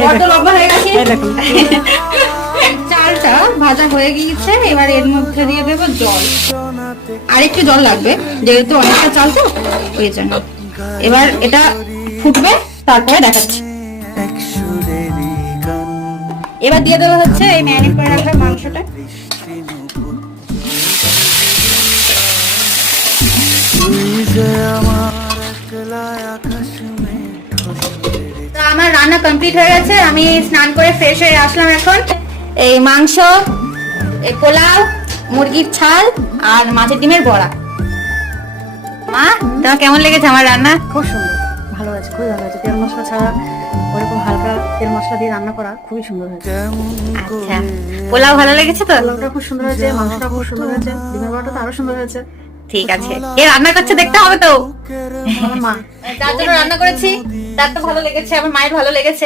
বড্ড লম্বা হয়ে গেছে। চালটা ভাজা হয়ে গিয়েছে, এবার এর মধ্যে দিয়ে দেবো জল, আর একটু জল লাগবে যেহেতু অনেকটা চাল তো ওই জন্য। এবার এটা ফুটবে, তারপরে দেখাচ্ছি। এবার দিয়ে দেওয়া হচ্ছে এই ম্যারিনেট করে রাখা মাংসটা। আমার রান্না কমপ্লিট হয়ে গেছে, আমি স্নান করে ফ্রেশ হয়ে আসলাম। এখন এই মাংস, এই পোলাও, মুরগির ছাল আর মাছের ডিমের বড়া। মা, তোমার কেমন লেগেছে আমার রান্না? খুব সুন্দর, ভালো হয়েছে, খুবই ভালো হয়েছে। তেল মশলা ছাড়া ওরকম হালকা তেল মশলা দিয়ে রান্না করা খুবই সুন্দর হয়েছে। আচ্ছা, পোলাও ভালো লেগেছে তো? পোলাওটা খুব সুন্দর হয়েছে, মাংসটা খুব সুন্দর হয়েছে, ডিমের বড়াটা তো আরো সুন্দর হয়েছে। ঠিক আছে, কে রান্না করছে দেখতে হবে তো। আমার মা। যার জন্য রান্না করেছি তার তো ভালো লেগেছে, আমার মায়ের ভালো লেগেছে।